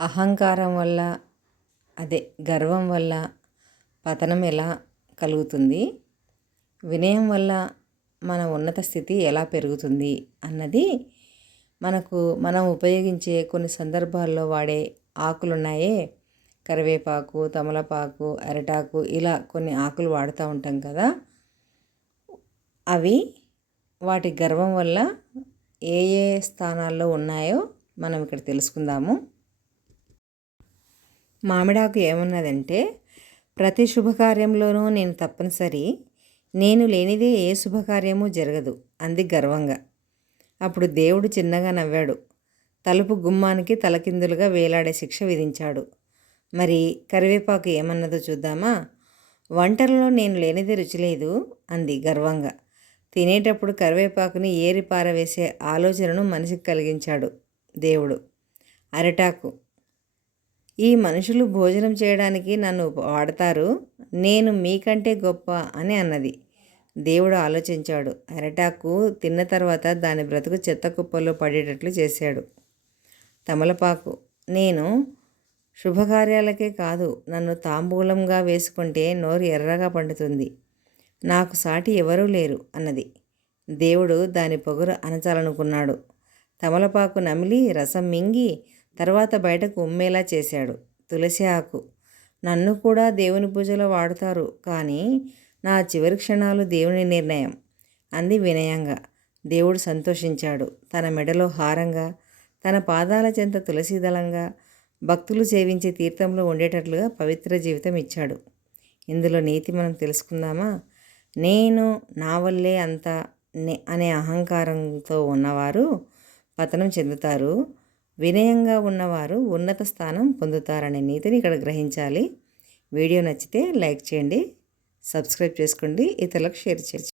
అహంకారం వల్ల గర్వం వల్ల పతనం ఎలా కలుగుతుంది, వినయం వల్ల మన ఉన్నత స్థితి ఎలా పెరుగుతుంది అన్నది మనం ఉపయోగించే కొన్ని సందర్భాల్లో వాడే ఆకులున్నాయే, కరివేపాకు, తమలపాకు, అరిటాకు, ఇలా కొన్ని ఆకులు వాడుతూ ఉంటాం కదా. అవి వాటి గర్వం వల్ల ఏ ఏ స్థానాల్లో ఉన్నాయో మనం ఇక్కడ తెలుసుకుందాము. మామిడాకు ఏమన్నదంటే, ప్రతి శుభకార్యంలోనూ నేను తప్పనిసరి, నేను లేనిదే ఏ శుభకార్యము జరగదు అంది గర్వంగా. అప్పుడు దేవుడు చిన్నగా నవ్వాడు. తలుపు గుమ్మానికి తలకిందులుగా వేలాడే శిక్ష విధించాడు. మరి కరివేపాకు ఏమన్నదో చూద్దామా. వంటలలో నేను లేనిదే రుచి లేదు అంది గర్వంగా. తినేటప్పుడు కరివేపాకుని ఏరి పారవేసే ఆలోచనను మనిషికి కలిగించాడు దేవుడు. అరిటాకు, ఈ మనుషులు భోజనం చేయడానికి నన్ను వాడతారు, నేను మీకంటే గొప్ప అని అన్నది. దేవుడు ఆలోచించాడు. అరిటాకు తిన్న తర్వాత దాని బ్రతుకు చెత్త కుప్పల్లో పడేటట్లు చేశాడు. తమలపాకు, నేను శుభకార్యాలకే కాదు, నన్ను తాంబూలంగా వేసుకుంటే నోరు ఎర్రగా పండుతుంది, నాకు సాటి ఎవరూ లేరు అన్నది. దేవుడు దాని పొగరు అణచాలనుకున్నాడు. తమలపాకు నమిలి రసం మింగి తర్వాత బయటకు ఉమ్మేలా చేశాడు. తులసి ఆకు, నన్ను కూడా దేవుని పూజలో వాడుతారు, కానీ నా చివరి క్షణాలు దేవుని నిర్ణయం అంది వినయంగా. దేవుడు సంతోషించాడు. తన మెడలో హారంగా, తన పాదాల చెంత తులసీదళంగా, భక్తులు సేవించే తీర్థంలో ఉండేటట్లుగా పవిత్ర జీవితం ఇచ్చాడు. ఇందులో నీతి మనం తెలుసుకుందామా. నేను, నా వల్లే అంతా అనే అహంకారంతో ఉన్నవారు పతనం చెందుతారు, వినయంగా ఉన్నవారు ఉన్నత స్థానం పొందుతారనే నీతిని ఇక్కడ గ్రహించాలి. వీడియో నచ్చితే లైక్ చేయండి, సబ్స్క్రైబ్ చేసుకోండి, ఇతరులకు షేర్ చేయండి.